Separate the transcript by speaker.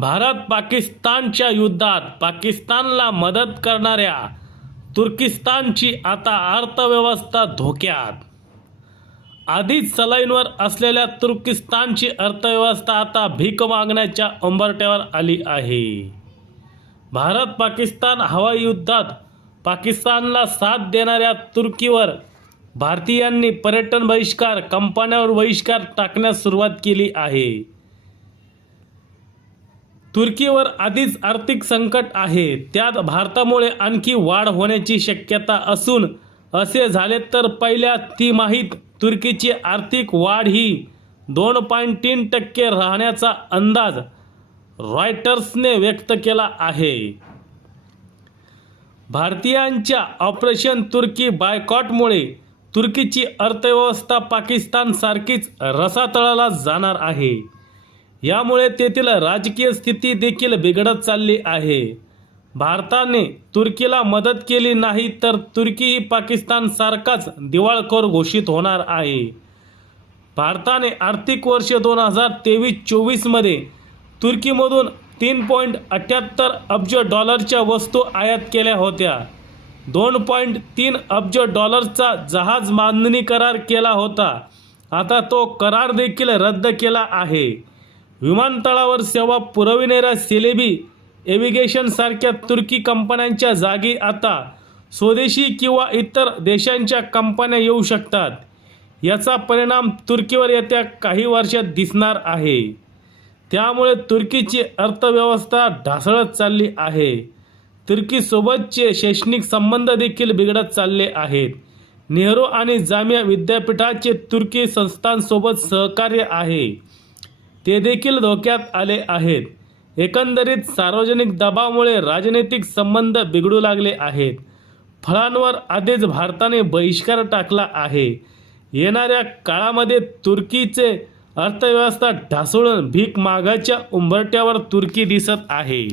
Speaker 1: भारत पाकिस्तानच्या युद्धात पाकिस्तानला मदत करणाऱ्या तुर्किस्तानची आता अर्थव्यवस्था धोक्यात. आधीच सलाईनवर असलेल्या तुर्किस्तानची अर्थव्यवस्था आता भीक मागण्याच्या उंबरट्यावर आली आहे. भारत पाकिस्तान हवाई युद्धात पाकिस्तानला साथ देणाऱ्या तुर्कीवर भारतीयांनी पर्यटन बहिष्कार कंपन्यांवर बहिष्कार टाकण्यास सुरुवात केली आहे. तुर्कीवर आधीच आर्थिक संकट आहे. त्यात भारतामुळे आणखी वाढ होण्याची शक्यता असून असे झाले तर पहिल्या तिमाहीत तुर्कीची आर्थिक वाढ ही दोन पॉईंट तीन टक्के राहण्याचा अंदाज रॉयटर्सने व्यक्त केला आहे. भारतीयांच्या ऑपरेशन तुर्की बायकॉटमुळे तुर्कीची अर्थव्यवस्था पाकिस्तानसारखीच रसातळाला जाणार आहे. यामुळे तेथील राजकीय स्थिती देखील बिघडत चालली आहे. भारताने तुर्कीला मदत केली नाही तर तुर्की ही पाकिस्तानसारखाच दिवाळखोर घोषित होणार आहे. भारताने आर्थिक वर्ष दोन हजार तेवीस चोवीसमध्ये तुर्कीमधून तीन पॉईंट अठ्ठ्याहत्तर अब्ज डॉलरच्या वस्तू आयात केल्या होत्या. दोन पॉईंट तीन अब्ज डॉलरचा जहाज बांधणी करार केला होता. आता तो करार देखील रद्द केला आहे. विमानतळावर सेवा पुरविणाऱ्या सिलेबी एव्हिगेशनसारख्या तुर्की कंपन्यांच्या जागी आता स्वदेशी किंवा इतर देशांच्या कंपन्या येऊ शकतात. याचा परिणाम तुर्कीवर येत्या काही वर्षात दिसणार आहे. त्यामुळे तुर्कीची अर्थव्यवस्था ढासळत चालली आहे. तुर्कीसोबतचे शैक्षणिक संबंध देखील बिघडत चालले आहेत. नेहरू आणि जामिया विद्यापीठाचे तुर्की संस्थांसोबत सहकार्य आहे. ते देखील धोक्यात आले आहेत. एकंदरीत सार्वजनिक दबावामुळे राजनैतिक संबंध बिघडू लागले आहेत. फळांवर आधीच भारताने बहिष्कार टाकला आहे. येणाऱ्या काळामध्ये तुर्कीचे अर्थव्यवस्था ढासळून भीक मागाच्या उंबरट्यावर तुर्की दिसत आहे.